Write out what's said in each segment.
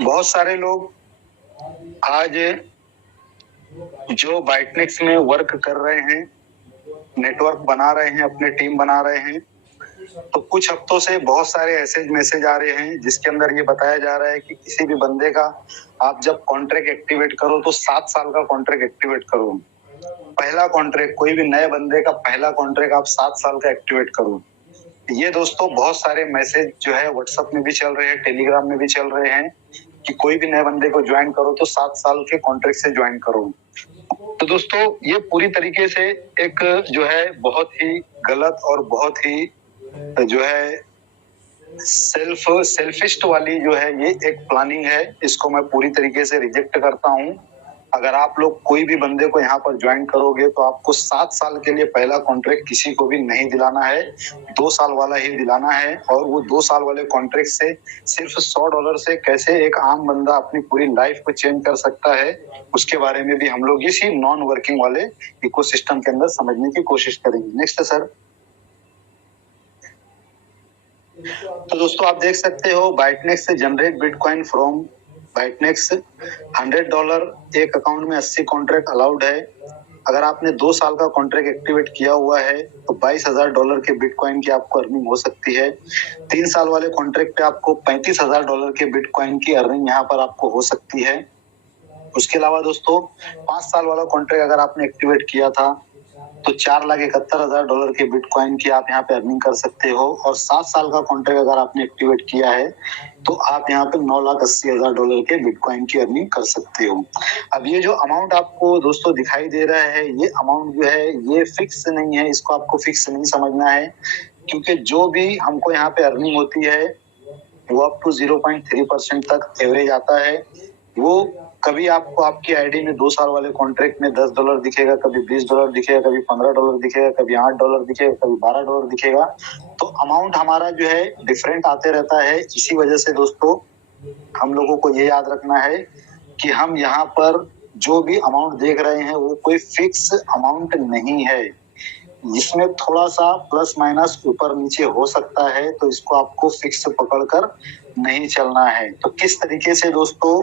बहुत सारे लोग आज जो बाइटनेक्स में वर्क कर रहे हैं, नेटवर्क बना रहे हैं, अपने टीम बना रहे हैं, तो कुछ हफ्तों से बहुत सारे ऐसे मैसेज आ रहे हैं जिसके अंदर ये बताया जा रहा है कि किसी भी बंदे का आप जब कॉन्ट्रैक्ट एक्टिवेट करो तो 7 साल का कॉन्ट्रैक्ट एक्टिवेट करो। पहला कॉन्ट्रैक्ट, कोई भी नए बंदे का पहला कॉन्ट्रैक्ट आप 7 साल का एक्टिवेट करो। ये दोस्तों बहुत सारे मैसेज जो है व्हाट्सएप में भी चल रहे हैं, टेलीग्राम में भी चल रहे हैं कि कोई भी नए बंदे को ज्वाइन करो तो 7 साल के कॉन्ट्रैक्ट से ज्वाइन करो। तो दोस्तों ये पूरी तरीके से एक जो है बहुत ही गलत और बहुत ही जो है सेल्फिस्ट वाली जो है ये एक प्लानिंग है। इसको मैं पूरी तरीके से रिजेक्ट करता हूँ। अगर आप लोग कोई भी बंदे को यहाँ पर ज्वाइन करोगे तो आपको 7 साल के लिए पहला कॉन्ट्रैक्ट किसी को भी नहीं दिलाना है, 2 साल वाला ही दिलाना है। और वो 2 साल वाले कॉन्ट्रैक्ट से सिर्फ $100 से कैसे एक आम बंदा अपनी पूरी लाइफ को चेंज कर सकता है, उसके बारे में भी हम लोग इसी नॉन वर्किंग वाले इकोसिस्टम के अंदर समझने की कोशिश करेंगे। Next sir. तो दोस्तों आप देख सकते हो बाइटनेक्स से जनरेट बिटकॉइन फ्रॉम बाइटनेक्स $100 एक अकाउंट में 80 कॉन्ट्रैक्ट अलाउड है। अगर आपने 2 साल का कॉन्ट्रैक्ट एक्टिवेट किया हुआ है तो $22,000 के बिटकॉइन की आपको अर्निंग हो सकती है। 3 साल वाले कॉन्ट्रैक्ट पे आपको $35,000 के बिटकॉइन की अर्निंग यहाँ पर आपको हो सकती है। उसके अलावा दोस्तों 5 साल वाला कॉन्ट्रैक्ट अगर आपने एक्टिवेट किया था तो $4,71,000 के बिटकॉइन की आप यहाँ पे अर्निंग कर सकते हो। और 7 साल का कॉन्ट्रैक्ट अगर आपने एक्टिवेट किया है तो आप यहाँ पे $9,80,000 के बिटकॉइन की अर्निंग कर सकते हो। अब ये जो अमाउंट आपको दोस्तों दिखाई दे रहा है, ये अमाउंट जो है ये फिक्स नहीं है, इसको आपको फिक्स नहीं समझना है, क्योंकि जो भी हमको यहाँ पे अर्निंग होती है वो अप टू 0.3% तक एवरेज आता है। वो कभी आपको आपकी आईडी में 2 साल वाले कॉन्ट्रैक्ट में $10 दिखेगा, कभी $20 दिखेगा, कभी $15 दिखेगा, कभी $8 दिखेगा, कभी $12 दिखेगा। तो अमाउंट हमारा जो है डिफरेंट आते रहता है। इसी वजह से दोस्तों हम लोगों को ये याद रखना है कि हम यहाँ पर जो भी अमाउंट देख रहे हैं वो कोई फिक्स अमाउंट नहीं है, जिसमें थोड़ा सा प्लस माइनस ऊपर नीचे हो सकता है। तो इसको आपको फिक्स पकड़कर नहीं चलना है। तो किस तरीके से दोस्तों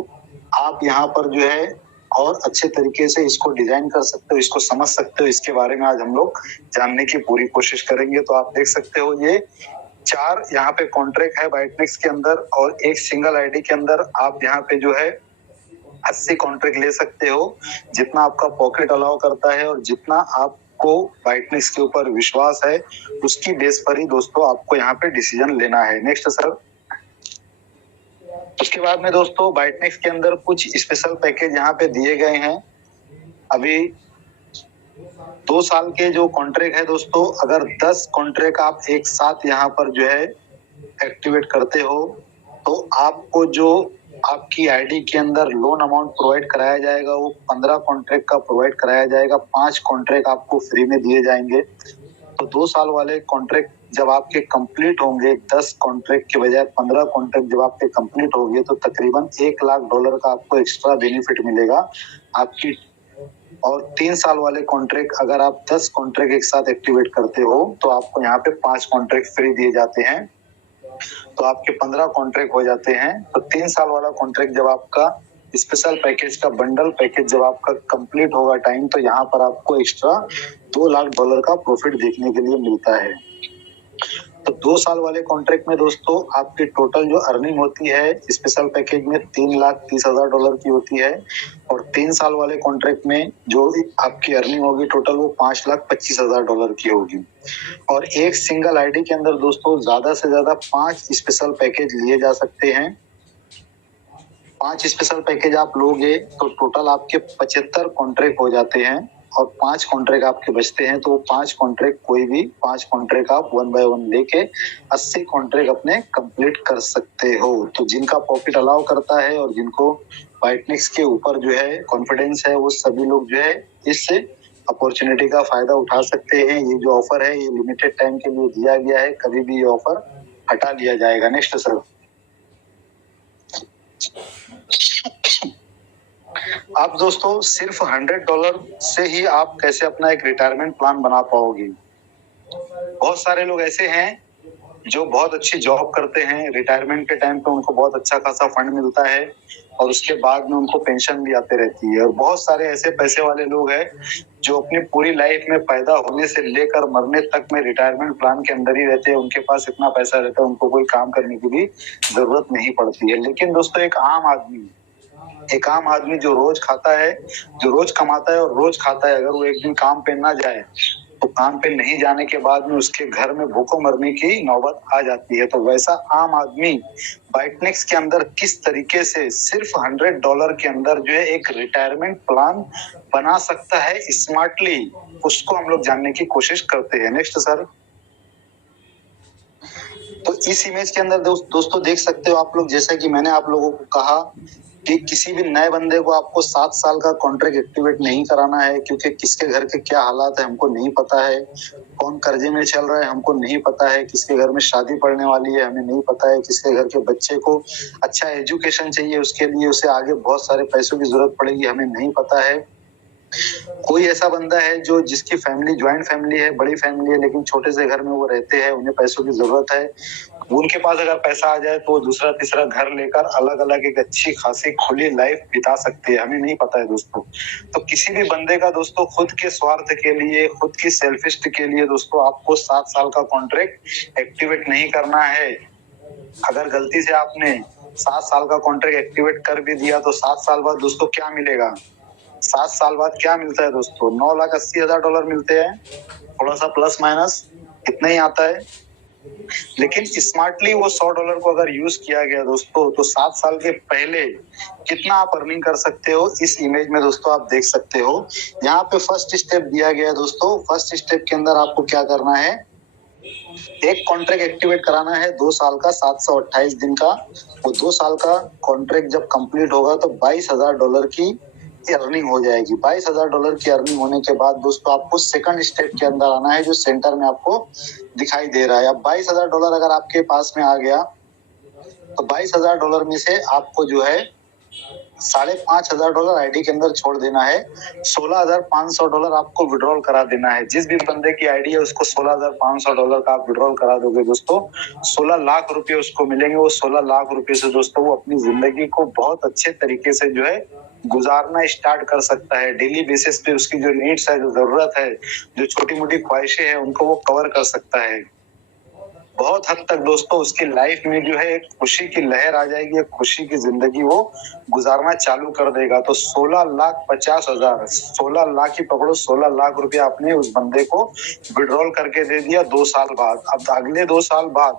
आप यहाँ पर जो है और अच्छे तरीके से इसको डिजाइन कर सकते हो, इसको समझ सकते हो, इसके बारे में आज हम लोग जानने की पूरी कोशिश करेंगे। तो आप देख सकते हो ये 4 यहाँ पे कॉन्ट्रैक्ट है बाइटनेक्स के अंदर और एक सिंगल आईडी के अंदर आप यहाँ पे जो है 80 कॉन्ट्रैक्ट ले सकते हो, जितना आपका पॉकेट अलाउ करता है और जितना आपको बाइटनेक्स के ऊपर विश्वास है उसकी बेस पर ही दोस्तों आपको यहाँ पे डिसीजन लेना है। Next sir. उसके बाद में दोस्तों बाइटनेक्स के अंदर कुछ स्पेशल पैकेज यहाँ पे दिए गए हैं। अभी 2 साल के जो कॉन्ट्रैक्ट है दोस्तों, अगर 10 कॉन्ट्रैक्ट आप एक साथ यहाँ पर जो है एक्टिवेट करते हो तो आपको जो आपकी आईडी के अंदर लोन अमाउंट प्रोवाइड कराया जाएगा वो 15 कॉन्ट्रैक्ट का प्रोवाइड कराया जाएगा। 5 कॉन्ट्रैक्ट आपको फ्री में दिए जाएंगे। तो 2 साल वाले कॉन्ट्रैक्ट जब आपके कंप्लीट होंगे, 10 कॉन्ट्रैक्ट के बजाय 15 कॉन्ट्रैक्ट जब आपके कंप्लीट होंगे तो तकरीबन $1,00,000 का आपको एक्स्ट्रा बेनिफिट मिलेगा आपकी। और 3 साल वाले कॉन्ट्रैक्ट अगर आप 10 कॉन्ट्रैक्ट एक साथ एक्टिवेट करते हो तो आपको यहाँ पे 5 कॉन्ट्रैक्ट फ्री दिए जाते हैं, तो आपके 15 कॉन्ट्रैक्ट हो जाते हैं। तो 3 साल वाला कॉन्ट्रैक्ट जब आपका स्पेशल पैकेज का बंडल पैकेज जब आपका कंप्लीट होगा टाइम, तो यहाँ पर आपको एक्स्ट्रा $2,00,000 का प्रॉफिट देखने के लिए मिलता है। तो 2 साल वाले कॉन्ट्रैक्ट में दोस्तों आपकी टोटल जो अर्निंग होती है स्पेशल पैकेज में $3,30,000 की होती है और 3 साल वाले कॉन्ट्रैक्ट में जो आपकी अर्निंग होगी टोटल वो $5,25,000 की होगी। और एक सिंगल आईडी के अंदर दोस्तों ज्यादा से ज्यादा 5 स्पेशल पैकेज लिए जा सकते हैं। 5 स्पेशल पैकेज आप लोगे तो टोटल आपके 75 कॉन्ट्रैक्ट हो जाते हैं और 5 कॉन्ट्रैक्ट आपके बचते हैं। तो 5 कॉन्ट्रैक्ट कोई भी 5 कॉन्ट्रैक्ट आप 1 बाय 1 लेके 80 कॉन्ट्रैक्ट अपने कंप्लीट कर सकते हो। तो जिनका पॉकेट अलाउ करता है और जिनको बाइटनेक्स के ऊपर जो है कॉन्फिडेंस है वो सभी लोग जो है इस अपॉर्चुनिटी का फायदा उठा सकते हैं। ये जो ऑफर है ये लिमिटेड टाइम के लिए दिया गया है, कभी भी ये ऑफर हटा लिया जाएगा। Next sir. आप दोस्तों सिर्फ $100 से ही आप कैसे अपना एक रिटायरमेंट प्लान बना पाओगे। बहुत सारे लोग ऐसे हैं जो बहुत अच्छी जॉब करते हैं, रिटायरमेंट के टाइम पे उनको बहुत अच्छा खासा फंड मिलता है और उसके बाद में उनको पेंशन भी आते रहती है। और बहुत सारे ऐसे पैसे वाले लोग हैं जो अपनी पूरी लाइफ में पैदा होने से लेकर मरने तक में रिटायरमेंट प्लान के अंदर ही रहते हैं। उनके पास इतना पैसा रहता है, उनको कोई काम करने की भी जरूरत नहीं पड़ती है। लेकिन दोस्तों एक आम आदमी जो रोज खाता है, जो रोज कमाता है और रोज खाता है, अगर वो एक दिन काम पे ना जाए तो काम पे नहीं जाने के बाद में उसके घर में भूखों मरने की नौबत आ जाती है। तो वैसा आम आदमी बाइटनेक्स के अंदर किस तरीके से सिर्फ $100 के अंदर जो है एक रिटायरमेंट प्लान बना सकता है स्मार्टली, उसको हम लोग जानने की कोशिश करते हैं। Next sir. तो इस इमेज के अंदर दोस्तों देख सकते हो आप लोग, जैसा कि मैंने आप लोगों को कहा कि किसी भी नए बंदे को आपको 7 साल का कॉन्ट्रैक्ट एक्टिवेट नहीं कराना है, क्योंकि किसके घर के क्या हालात है हमको नहीं पता है, कौन कर्जे में चल रहा है हमको नहीं पता है, किसके घर में शादी पड़ने वाली है हमें नहीं पता है, किसके घर के बच्चे को अच्छा एजुकेशन चाहिए, उसके लिए उसे आगे बहुत सारे पैसों की जरूरत पड़ेगी हमें नहीं पता है। कोई ऐसा बंदा है जो जिसकी फैमिली ज्वाइंट फैमिली है, बड़ी फैमिली है, लेकिन छोटे से घर में वो रहते हैं, उन्हें पैसों की जरूरत है, उनके पास अगर पैसा आ जाए तो दूसरा तीसरा घर लेकर अलग अलग एक अच्छी खासी खुली लाइफ बिता सकते हैं, हमें नहीं पता है दोस्तों। तो किसी भी बंदे का दोस्तों खुद के स्वार्थ के लिए, खुद की सेल्फिस्ट के लिए दोस्तों आपको 7 साल का कॉन्ट्रैक्ट एक्टिवेट नहीं करना है। अगर गलती से आपने 7 साल का कॉन्ट्रैक्ट एक्टिवेट कर भी दिया तो 7 साल बाद दोस्तों क्या मिलेगा? 7 साल बाद क्या मिलता है दोस्तों? $9,80,000 मिलते हैं, थोड़ा सा प्लस माइनस इतना ही आता है। लेकिन स्मार्टली वो $100 को अगर यूज किया गया दोस्तों तो 7 साल के पहले कितना आप अर्निंग कर सकते हो, इस इमेज में दोस्तों आप देख सकते हो। यहाँ पे फर्स्ट स्टेप दिया गया है दोस्तों। फर्स्ट स्टेप के अंदर आपको क्या करना है, एक कॉन्ट्रैक्ट एक्टिवेट कराना है 2 साल का, 728 दिन का। वो 2 साल का कॉन्ट्रैक्ट जब कंप्लीट होगा तो $22,000 की अर्निंग हो जाएगी। $22,000 की अर्निंग होने के बाद दोस्तों आपको सेकंड स्टेप के अंदर आना है, जो सेंटर में आपको दिखाई दे रहा है। अब $22,000 अगर आपके पास में आ गया तो $22,000 में से आपको जो है $5,500 आईडी के अंदर छोड़ देना है। $16,500 आपको विड्रॉल करा देना है। जिस भी बंदे की आईडी है उसको $16,500 का आप विड्रॉल करा दोगे दोस्तों, 16 लाख रुपए उसको मिलेंगे। वो 16 लाख रुपए से दोस्तों वो अपनी जिंदगी को बहुत अच्छे तरीके से जो है गुजारना स्टार्ट कर सकता है। डेली बेसिस पे उसकी जो नीड्स है, जो जरूरत है, जो छोटी मोटी ख्वाहिशें हैं, उनको वो कवर कर सकता है। बहुत हद तक दोस्तों उसकी लाइफ में जो है एक खुशी की लहर आ जाएगी, एक खुशी की जिंदगी वो गुजारना चालू कर देगा। तो 16,50,000, 16 लाख ही पकड़ो, 16 लाख रुपया आपने उस बंदे को विड्रॉल करके दे दिया 2 साल बाद। अब अगले 2 साल बाद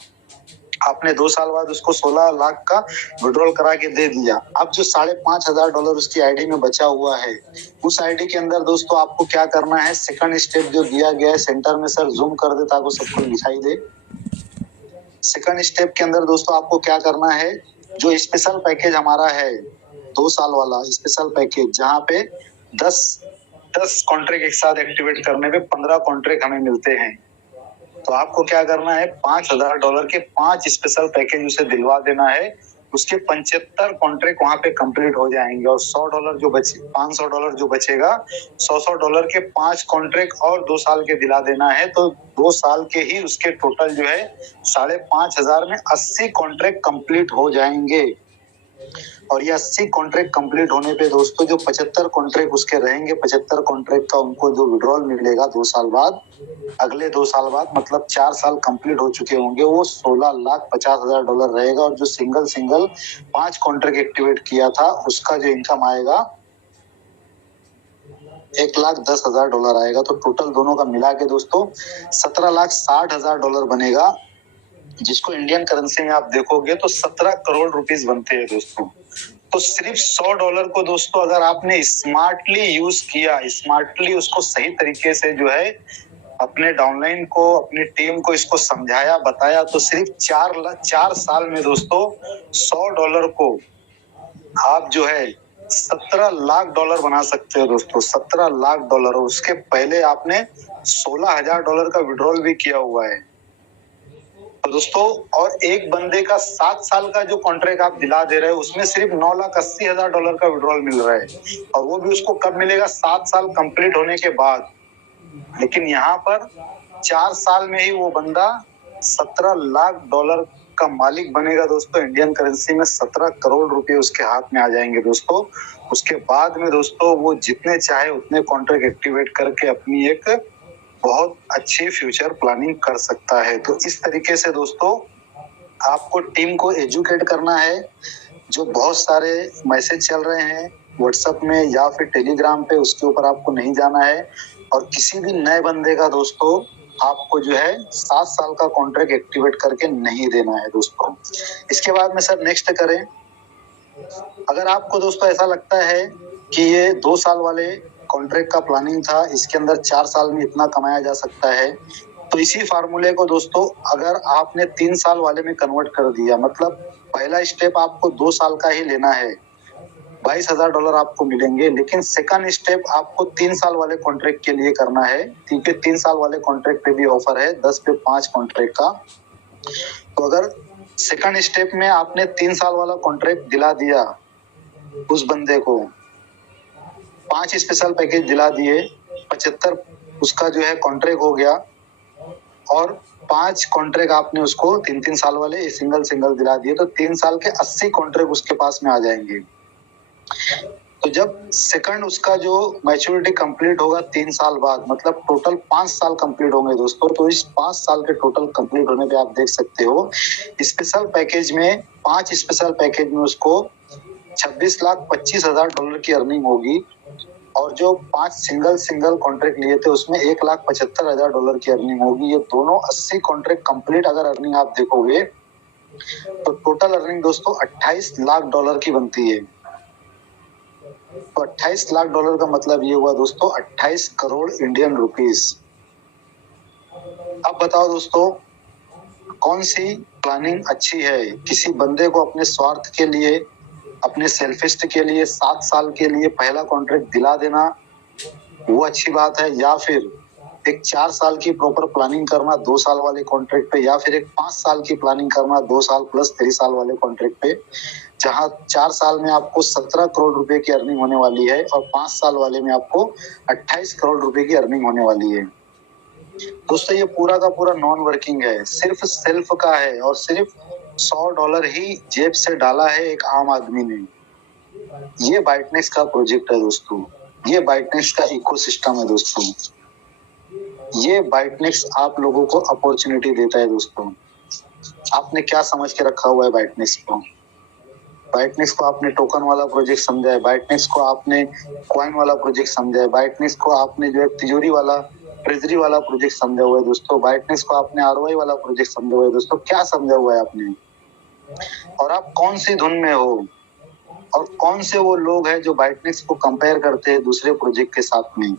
आपने 2 साल बाद उसको 16 लाख का विड्रॉल करा के दे दिया। अब जो $5,500 उसकी आईडी में बचा हुआ है, उस आईडी के अंदर दोस्तों आपको क्या करना है, सेकंड स्टेप जो दिया गया है सेंटर में, सर जूम कर दे ताकि सबको दिखाई दे। सेकंड स्टेप के अंदर दोस्तों आपको क्या करना है, जो स्पेशल पैकेज हमारा है 2 साल वाला स्पेशल पैकेज, जहाँ पे 10 कॉन्ट्रैक्ट एक साथ एक्टिवेट करने पे 15 कॉन्ट्रैक्ट हमें मिलते हैं। तो आपको क्या करना है, $5,000 के 5 स्पेशल पैकेज उसे दिलवा देना है। उसके 75 कॉन्ट्रैक्ट वहां पे कंप्लीट हो जाएंगे और $100 जो बचे, $500 जो बचेगा, $100 के 5 कॉन्ट्रैक्ट और 2 साल के दिला देना है। तो 2 साल के ही उसके टोटल जो है 5,500 में 80 कॉन्ट्रैक्ट कंप्लीट हो जाएंगे। और ये 80 कॉन्ट्रैक्ट कंप्लीट होने पे दोस्तों जो 75 कॉन्ट्रैक्ट उसके रहेंगे, 75 कॉन्ट्रैक्ट का उनको जो विड्रॉल मिलेगा 2 साल बाद, अगले 2 साल बाद मतलब 4 साल कंप्लीट हो चुके होंगे, वो $16,50,000 रहेगा। और जो सिंगल 5 कॉन्ट्रैक्ट एक्टिवेट किया था उसका जो इनकम आएगा $1,10,000 आएगा। तो टोटल दोनों का मिला के दोस्तों $17,60,000 बनेगा, जिसको इंडियन करेंसी में आप देखोगे तो 17 करोड़ रुपीस बनते हैं दोस्तों। तो सिर्फ $100 को दोस्तों अगर आपने स्मार्टली यूज किया, स्मार्टली उसको सही तरीके से जो है अपने डाउनलाइन को, अपनी टीम को इसको समझाया, बताया, तो सिर्फ 4 साल में दोस्तों $100 को आप जो है $17 लाख बना सकते हो दोस्तों, $17 लाख। उसके पहले आपने $16,000 का विड्रॉल भी किया हुआ है। तो दोस्तों और एक बंदे का 7 साल का जो कॉन्ट्रैक्ट आप दिला दे रहे हो उसमें सिर्फ $9,80,000 का विड्रॉल मिल रहा है, और वो भी उसको कब मिलेगा, 7 साल कंप्लीट होने के बाद। लेकिन यहाँ पर 4 साल में ही वो बंदा $17 लाख का मालिक बनेगा दोस्तों। इंडियन करेंसी में 17 करोड़ रुपए उसके हाथ में आ जाएंगे दोस्तों। उसके बाद में दोस्तों वो जितने चाहे उतने कॉन्ट्रैक्ट एक्टिवेट करके अपनी एक बहुत अच्छी फ्यूचर प्लानिंग कर सकता है। तो इस तरीके से दोस्तों आपको टीम को एजुकेट करना है। जो बहुत सारे मैसेज चल रहे हैं व्हाट्सएप में या फिर टेलीग्राम पे, उसके ऊपर आपको नहीं जाना है। और किसी भी नए बंदे का दोस्तों आपको जो है 7 साल का कॉन्ट्रैक्ट एक्टिवेट करके नहीं देना है दोस्तों। इसके बाद में सर नेक्स्ट करें। अगर आपको दोस्तों ऐसा लगता है कि ये 2 साल वाले कॉन्ट्रैक्ट का प्लानिंग था, इसके अंदर 4 साल में इतना कमाया जा सकता है, तो इसी फार्मूले को दोस्तों अगर आपने 3 साल वाले में कन्वर्ट कर दिया, मतलब पहला स्टेप आपको 2 साल का ही लेना है, $22,000 आपको मिलेंगे। लेकिन सेकंड स्टेप आपको 3 साल वाले कॉन्ट्रैक्ट के लिए करना है, क्योंकि 3 साल वाले कॉन्ट्रैक्ट पे भी ऑफर है 10 पे 5 कॉन्ट्रैक्ट का। तो अगर सेकंड स्टेप में आपने 3 साल वाला कॉन्ट्रैक्ट दिला दिया उस बंदे को, 5 स्पेशल पैकेज दिला दिए, 75 उसका जो है कॉन्ट्रैक्ट हो गया, और 5 कॉन्ट्रैक्ट आपने उसको 3-3 साल वाले सिंगल सिंगल दिला दिए, तो 3 साल के 80 कॉन्ट्रैक्ट उसके पास में आ जाएंगे। तो जब सेकंड उसका जो मैच्योरिटी कंप्लीट होगा 3 साल बाद, मतलब टोटल 5 साल कंप्लीट होंगे दोस्तों। तो इस 5 साल के टोटल कंप्लीट होने पे आप देख सकते हो स्पेशल पैकेज में, 5 स्पेशल पैकेज में उसको $26,25,000 की अर्निंग होगी। और जो 5 सिंगल कॉन्ट्रैक्ट लिए थे उसमें $1,75,000 की अर्निंग होगी। ये दोनों 80 कॉन्ट्रैक्ट कंप्लीट अगर अर्निंग आप देखोगे तो टोटल अर्निंग दोस्तों $28 लाख की बनती है। तो $28 लाख का मतलब ये हुआ दोस्तों 28 करोड़ इंडियन रुपीस। अब बताओ दोस्तों कौन सी प्लानिंग अच्छी है? किसी बंदे को अपने स्वार्थ के लिए, अपने सेल्फिस्ट के लिए 7 साल के लिए पहला कॉन्ट्रैक्ट दिला देना वो अच्छी बात है, या फिर एक 4 साल की प्रॉपर प्लानिंग करना 2 साल वाले कॉन्ट्रैक्ट पे, या फिर एक 5 साल की प्लानिंग करना 2 साल प्लस 3 साल वाले कॉन्ट्रैक्ट पे, जहां 4 साल में आपको 17 करोड़ रुपए की अर्निंग होने वाली है और 5 साल वाले में आपको 28 करोड़ रुपए की अर्निंग होने वाली है। दोस्तों ये पूरा का पूरा नॉन वर्किंग है, सिर्फ सेल्फ का है, और सिर्फ $100 ही जेब से डाला है एक आम आदमी ने। ये बाइटनेक्स का प्रोजेक्ट है दोस्तों, ये बाइटनेक्स का इकोसिस्टम है दोस्तों। ये बाइटनेक्स आप लोगों को अपॉर्चुनिटी देता है दोस्तों। आपने क्या समझ के रखा हुआ है बाइटनेक्स को? बाइटनेक्स को आपने टोकन वाला प्रोजेक्ट समझा है, बाइटनेक्स को आपने कॉइन वाला प्रोजेक्ट समझा है, बाइटनेक्स को आपने जो है तिजोरी वाला, ट्रेजरी वाला प्रोजेक्ट समझा हुआ है दोस्तों, बाइटनेक्स को आपने आरओआई वाला प्रोजेक्ट समझा हुआ है दोस्तों। क्या समझा हुआ है आपने? और आप कौन सी धुन में हो? और कौन से वो लोग हैं जो बाइटनेक्स को कंपेयर करते हैं दूसरे प्रोजेक्ट के साथ में?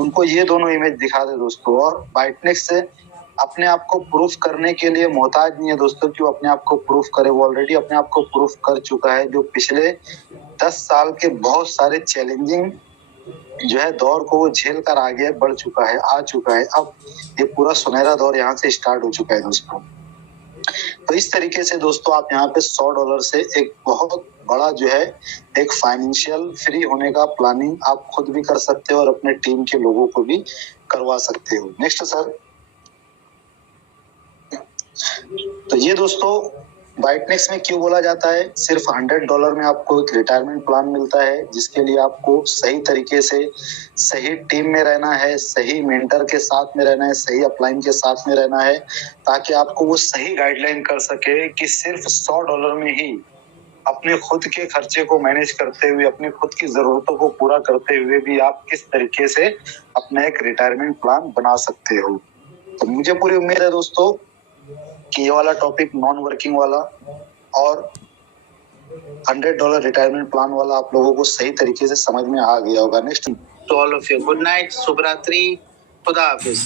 उनको ये दोनों इमेज दिखा दे दोस्तों। और बाइटनेक्स से अपने आप को प्रूफ करने के लिए मोहताज नहीं है दोस्तों कि वो अपने आप को प्रूफ करे, वो ऑलरेडी अपने आप को प्रूफ कर चुका है। जो पिछले 10 साल के बहुत सारे चैलेंजिंग जो है दौर को वो झेल कर आगे बढ़ चुका है, आ चुका है। अब ये पूरा सुनहरा दौर यहाँ से स्टार्ट हो चुका है दोस्तों। तो इस तरीके से दोस्तों आप यहाँ पे $100 से एक बहुत बड़ा जो है एक फाइनेंशियल फ्री होने का प्लानिंग आप खुद भी कर सकते हो और अपने टीम के लोगों को भी करवा सकते हो। Next sir. तो ये दोस्तों बाइटनेक्स में क्यों बोला जाता है, सिर्फ $100 में आपको एक रिटायरमेंट प्लान मिलता है, जिसके लिए आपको सही तरीके से सही टीम में रहना है, सही मेंटर के साथ में रहना है, सही अपलाइन के साथ में रहना है, ताकि आपको वो सही गाइडलाइन कर सके कि सिर्फ $100 में ही अपने खुद के खर्चे को मैनेज करते हुए, अपने खुद की जरूरतों को पूरा करते हुए भी आप किस तरीके से अपना एक रिटायरमेंट प्लान बना सकते हो। तो मुझे पूरी उम्मीद है दोस्तों कि ये वाला टॉपिक नॉन वर्किंग वाला और $100 रिटायरमेंट प्लान वाला आप लोगों को सही तरीके से समझ में आ गया होगा। Next to all of you, good night, शुभ रात्रि, खुदा हाफिज।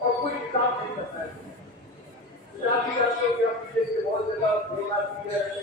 और कोई हिसाब नहीं करता है। बहुत ज्यादा